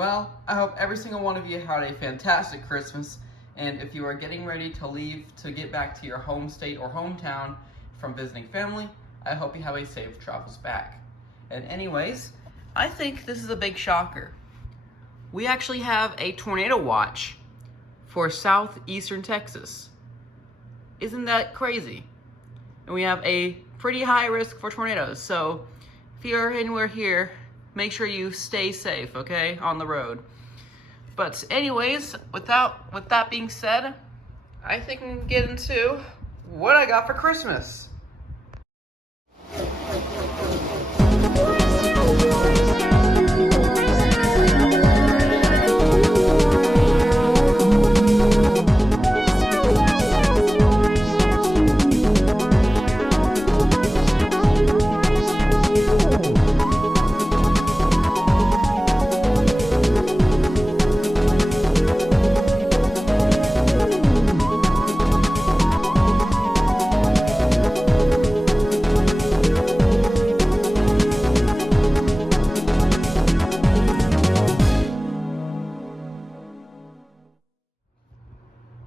Well, I hope every single one of you had a fantastic Christmas, and if you are getting ready to leave to get back to your home state or hometown from visiting family, I hope you have a safe travels back. And anyways, I think this is a big shocker. We actually have a tornado watch for southeastern Texas. Isn't that crazy? And we have a pretty high risk for tornadoes, so if you're anywhere here, make sure you stay safe, okay, on the road. But anyways, with that being said, I think we can get into what I got for Christmas.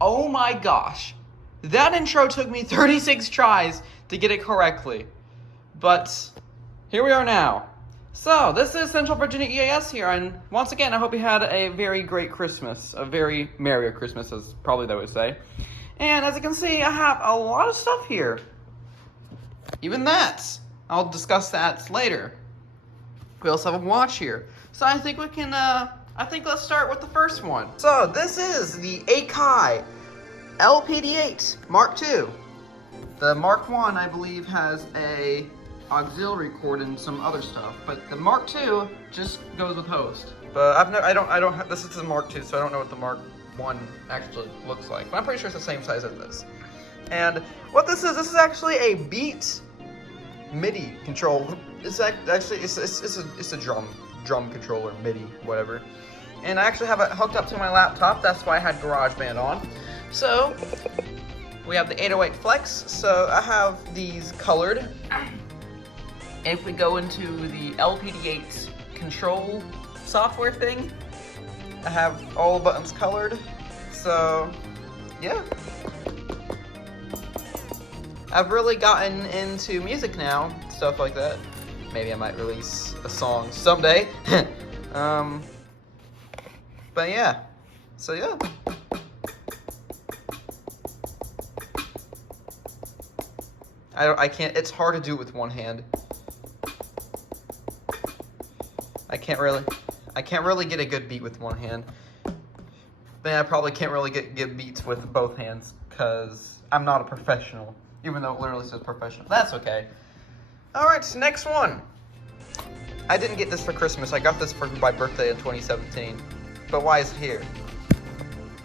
Oh my gosh, that intro took me 36 tries to get it correctly, but here we are now. So, this is Central Virginia EAS here, and once again, I hope you had a very great Christmas, a very Merry Christmas, as probably they would say. And as you can see, I have a lot of stuff here. Even that. I'll discuss that later. We also have a watch here. So I think we can, let's start with the first one. So, this is the Akai LPD-8 Mark II. The Mark I, I believe, has a auxiliary cord and some other stuff, but the Mark II just goes with host. But this is the Mark II, so I don't know what the Mark I actually looks like. But I'm pretty sure it's the same size as this. And what this is actually a Beat MIDI control. It's actually it's a drum controller, MIDI, whatever. And I actually have it hooked up to my laptop. That's why I had GarageBand on. So we have the 808 Flex. So I have these colored. If we go into the LPD-8 control software thing, I have all the buttons colored. So yeah, I've really gotten into music now, stuff like that. Maybe I might release a song someday. But yeah, so yeah. I can't, it's hard to do with one hand. I can't really get a good beat with one hand. Then I probably can't really get beats with both hands, because I'm not a professional, even though it literally says professional. That's okay. Alright, next one. I didn't get this for Christmas. I got this for my birthday in 2017. But why is it here?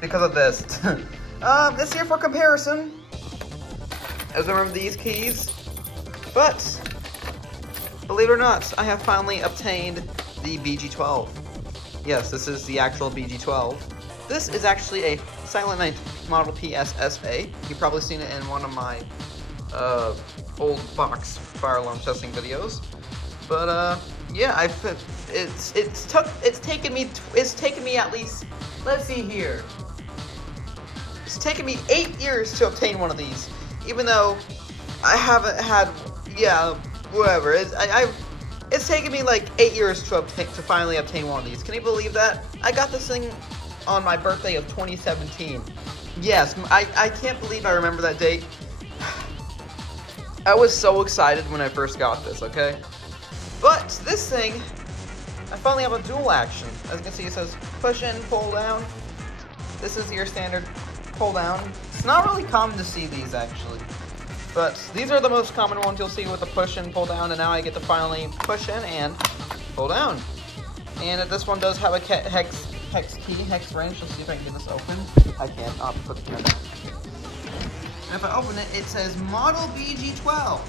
Because of this. This here for comparison. As I remember these keys. But, believe it or not, I have finally obtained the BG12. Yes, this is the actual BG12. This is actually a Silent Night Model PSSA. You've probably seen it in one of my old box fire alarm testing videos. But yeah, it's taken me at least, let's see here. It's taken me 8 years to obtain one of these, even though I haven't had, yeah, whatever. It's taken me like 8 years to finally obtain one of these. Can you believe that? I got this thing on my birthday of 2017. Yes, I can't believe I remember that date. I was so excited when I first got this, okay? But this thing, I finally have a dual action. As you can see, it says push in, pull down. This is your standard pull down. It's not really common to see these actually, but these are the most common ones you'll see with the push in, pull down, and now I get to finally push in and pull down. And this one does have a hex wrench. Let's see if I can get this open. I can't. I'll put it in there. And if I open it, it says Model BG12.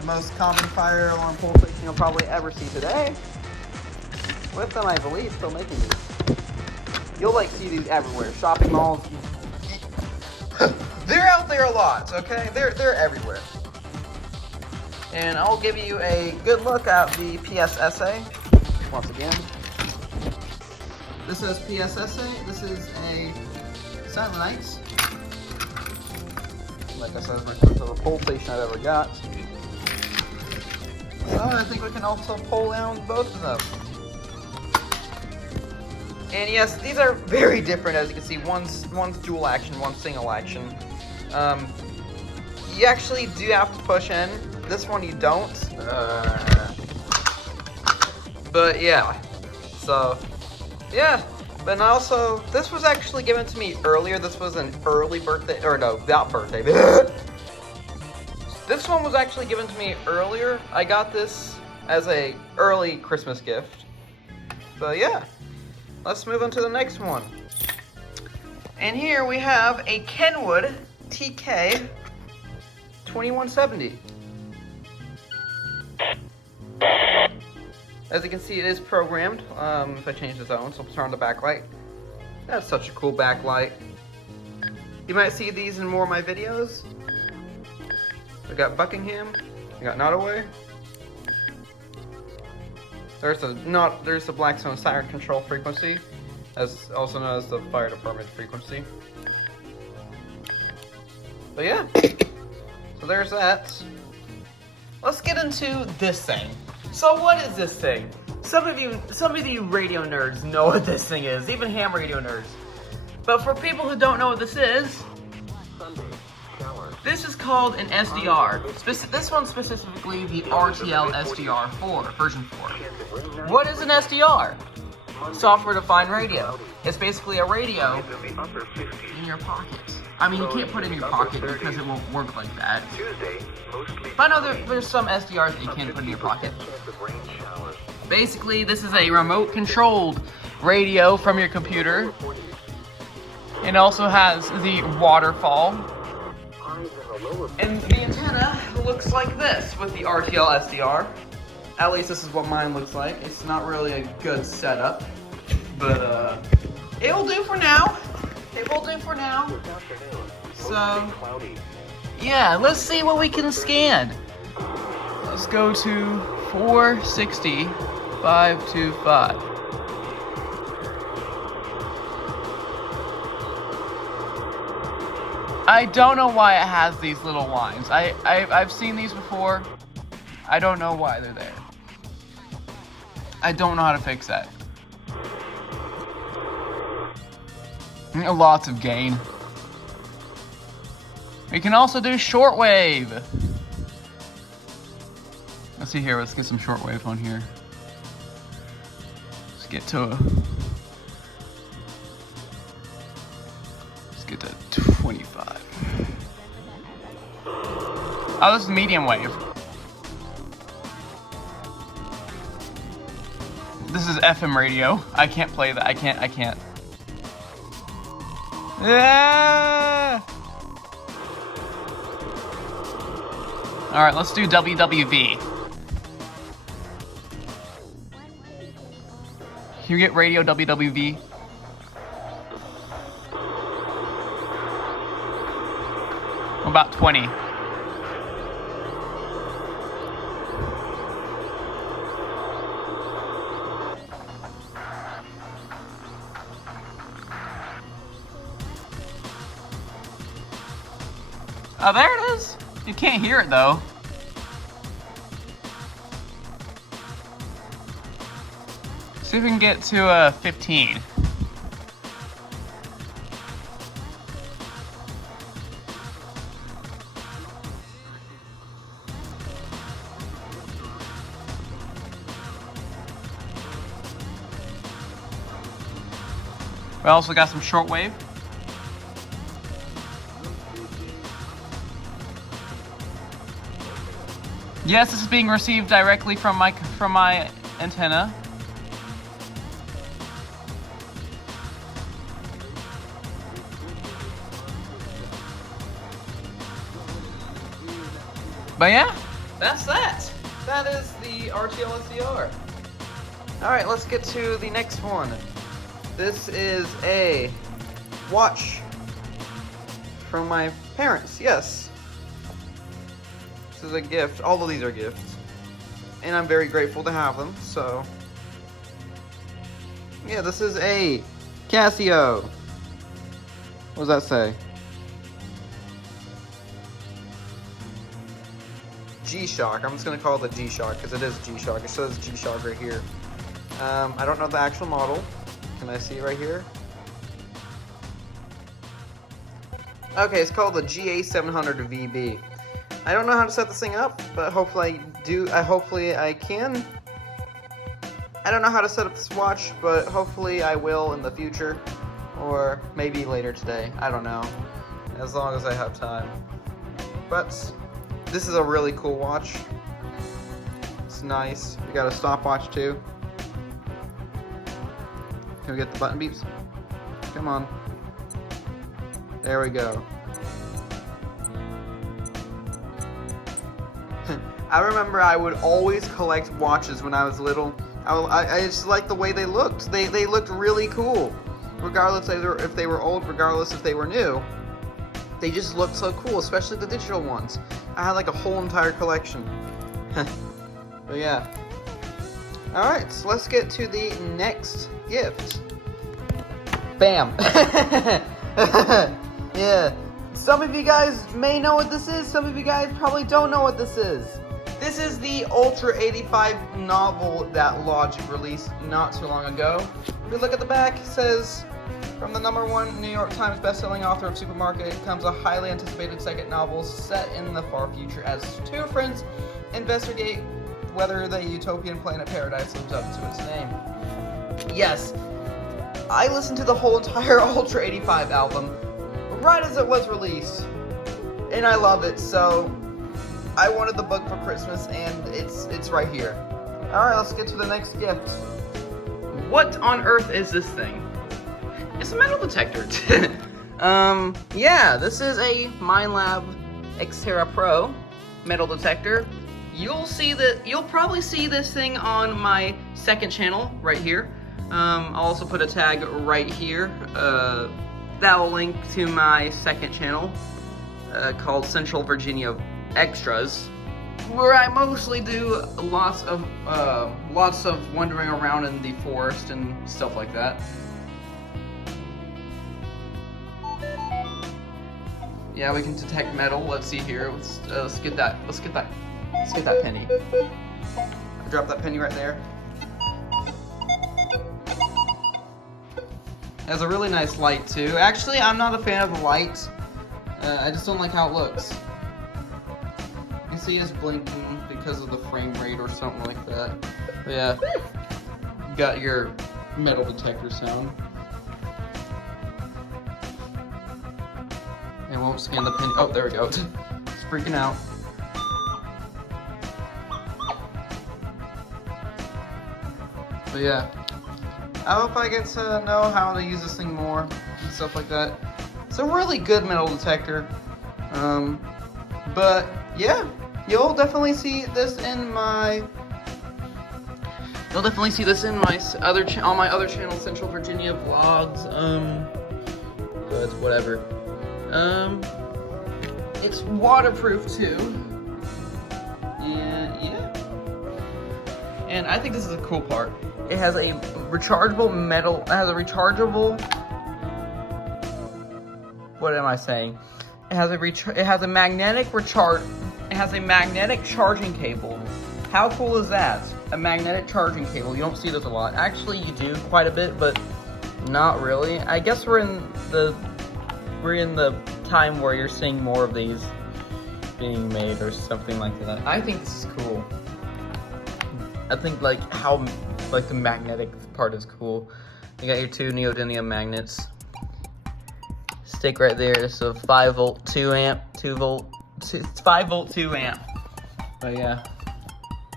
The most common fire alarm pull fix you'll probably ever see today. With them, I believe, still making these. You'll like see these everywhere. Shopping malls. They're out there a lot, okay? They're everywhere. And I'll give you a good look at the PSSA once again. This is PSSA. This is a satellite. Like I said, it's my first ever pole station I've ever got. So I think we can also pull down both of them. And yes, these are very different, as you can see. One's dual action, one's single action. You actually do have to push in. This one you don't. But yeah. So, yeah. But also, this was actually given to me earlier. This was an early birthday, or no, not birthday. This one was actually given to me earlier. I got this as a early Christmas gift. But yeah. Let's move on to the next one. And here we have a Kenwood TK 2170. As you can see, it is programmed. If I change the zone, so I'll turn on the backlight. That's such a cool backlight. You might see these in more of my videos. We got Buckingham. We got Nottoway. There's the Blackstone siren control frequency, as also known as the fire department frequency. But yeah, so there's that. Let's get into this thing. So what is this thing? Some of you radio nerds know what this thing is, even ham radio nerds. But for people who don't know what this is, this is called an SDR. This one specifically, the RTL SDR 4, version 4. What is an SDR? Software-defined radio. It's basically a radio in your pocket. I mean, you can't put it in your pocket because it won't work like that. But I know there's some SDRs that you can put in your pocket. Basically, this is a remote-controlled radio from your computer. It also has the waterfall. And the antenna looks like this with the RTL SDR. At least this is what mine looks like. It's not really a good setup, but it will do for now. It will do for now. So, yeah, let's see what we can scan. Let's go to 460 525. I don't know why it has these little lines. I've seen these before. I don't know why they're there. I don't know how to fix that. Lots of gain. We can also do shortwave. Let's see here. Let's get some shortwave on here. Let's get to 25. Oh, this is medium wave. This is FM radio. I can't play that. I can't. Yeah. All right, let's do WWV. Can you get radio WWV? About 20. Oh, there it is. You can't hear it though. See if we can get to 15. We also got some shortwave. Yes, this is being received directly from my antenna. But yeah, that's that. That is the RTL SDR. All right, let's get to the next one. This is a watch from my parents, yes. This is a gift. All of these are gifts. And I'm very grateful to have them, so. Yeah, this is a Casio. What does that say? G-Shock. I'm just gonna call it the G-Shock because it is G-Shock. It says G-Shock right here. I don't know the actual model. Can I see it right here? Okay, it's called the GA700VB. I don't know how to set this thing up, but hopefully I do. Hopefully I can. I don't know how to set up this watch, but hopefully I will in the future, or maybe later today. I don't know, as long as I have time. But this is a really cool watch. It's nice. We got a stopwatch too. Can we get the button beeps? Come on. There we go. I remember I would always collect watches when I was little. I just liked the way they looked. They looked really cool. Regardless if they were old, regardless if they were new. They just looked so cool, especially the digital ones. I had like a whole entire collection. But yeah. Alright, so let's get to the next gift. Bam! Yeah. Some of you guys may know what this is, some of you guys probably don't know what this is. This is the Ultra 85 novel that Logic released not too long ago. If we look at the back, it says, from the #1 New York Times bestselling author of Supermarket comes a highly anticipated second novel set in the far future as two friends investigate whether the utopian planet Paradise lives up to its name. Yes, I listened to the whole entire Ultra 85 album right as it was released, and I love it, so I wanted the book for Christmas, and it's right here. Alright, let's get to the next gift. What on earth is this thing? It's a metal detector. Yeah, this is a Minelab Xterra Pro metal detector. You'll probably see this thing on my second channel right here. I'll also put a tag right here. That will link to my second channel called Central Virginia Extras, where I mostly do lots of wandering around in the forest and stuff like that. Yeah, we can detect metal. Let's see here. Let's get that penny. I dropped that penny right there. It has a really nice light too. Actually, I'm not a fan of the light. I just don't like how it looks. You see it's blinking because of the frame rate or something like that. But yeah, you got your metal detector sound. It won't scan the pin. Oh, there we go. It's freaking out. But yeah, I hope I get to know how to use this thing more and stuff like that. It's a really good metal detector. But yeah, you'll definitely see this in my other on my other channel, Central Virginia Vlogs. But whatever. It's waterproof too. And yeah. And I think this is a cool part. It has a rechargeable metal. It has a rechargeable. What am I saying? It has a magnetic recharge. It has a magnetic charging cable. How cool is that? A magnetic charging cable. You don't see this a lot. Actually, you do quite a bit, but not really. I guess we're in the time where you're seeing more of these being made or something like that. I think this is cool. I think the magnetic part is cool. You got your two neodymium magnets. Stick right there. It's a 5-volt 2 amp, 5-volt 2 amp. But yeah.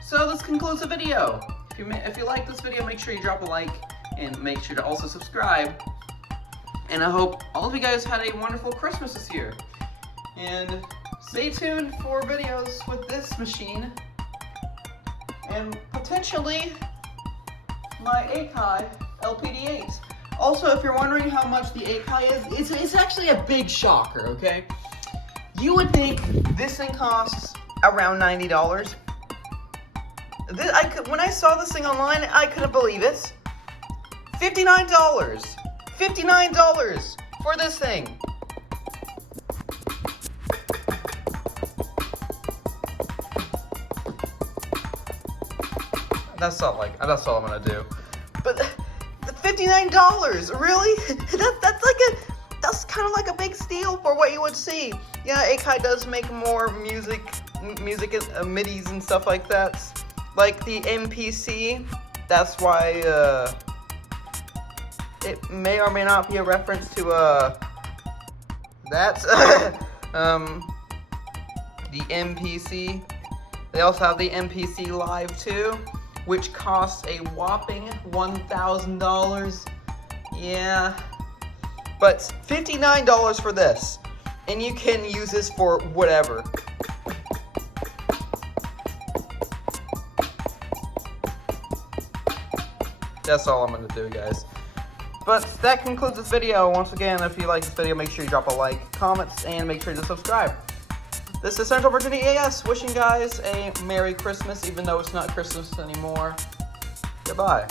So this concludes the video. If you like this video, make sure you drop a like and make sure to also subscribe. And I hope all of you guys had a wonderful Christmas this year. And stay tuned for videos with this machine. And potentially my Akai LPD8. Also, if you're wondering how much the Akai is, it's actually a big shocker, okay? You would think this thing costs around $90. When I saw this thing online, I couldn't believe it. $59! $59 for this thing! That's all I'm gonna do. But $59, really? That's kind of like a big steal for what you would see. Yeah, Akai does make more music MIDIs and stuff like that. Like the MPC, that's why it may or may not be a reference to that. The MPC. They also have the MPC Live too, which costs a whopping $1,000. Yeah. But $59 for this, and you can use this for whatever. That's all I'm gonna do, guys. But that concludes this video. Once again, if you like this video, make sure you drop a like, comments, and make sure to subscribe. This is Central Virginia EAS, wishing guys a Merry Christmas, even though it's not Christmas anymore. Goodbye.